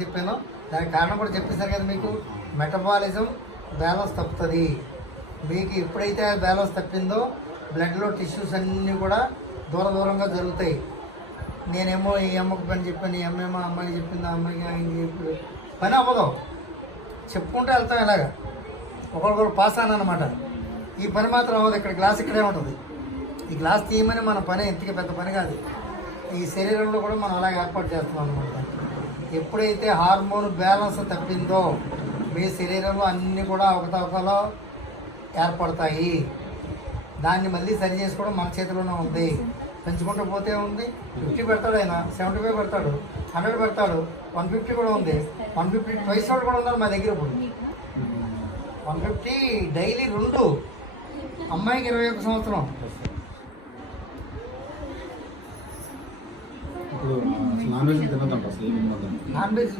చెప్పాను దానికి కారణం కూడా చెప్పేశారు కదా మీకు. మెటబాలిజం బ్యాలెన్స్ తప్పుతుంది. మీకు ఎప్పుడైతే బ్యాలెన్స్ తప్పిందో బ్లడ్లో టిష్యూస్ అన్నీ కూడా దూరంగా జరుగుతాయి. నేనేమో ఈ అమ్మకు పని చెప్పాను, ఈ అమ్మేమో అమ్మాయికి చెప్పింది, ఆ అమ్మాయికి ఆయనకి చెప్పి పని అవ్వదు. చెప్పుకుంటూ వెళ్తాం ఇలాగా, ఒకరికొకరు పాస్ అనమాట. ఈ పని మాత్రం అవ్వదు. ఇక్కడ గ్లాస్ ఇక్కడే ఉంటుంది. ఈ గ్లాస్ తీయమని మన పని ఇంతకి పెద్ద పని కాదు. ఈ శరీరంలో కూడా మనం అలాగే ఏర్పాటు చేస్తున్నాం అనమాట. ఎప్పుడైతే హార్మోన్ బ్యాలెన్స్ తప్పిందో మీ శరీరంలో అన్నీ కూడా అవకతవకలో ఏర్పడతాయి. దాన్ని మళ్ళీ సరి చేసుకోవడం మన చేతిలోనే ఉంది. పెంచుకుంటూ పోతే ఉంది. 50 పెడతాడు, ఆయన 75 పెడతాడు, 100 పెడతాడు, 150 కూడా ఉంది. 150 ట్వైస్ కూడా ఉన్నారు మా దగ్గర. ఇప్పుడు 150 డైలీ 2. అమ్మాయికి 21 సంవత్సరం. ఇప్పుడు నాన్ వెజ్ తినదంట అసలు. Non veg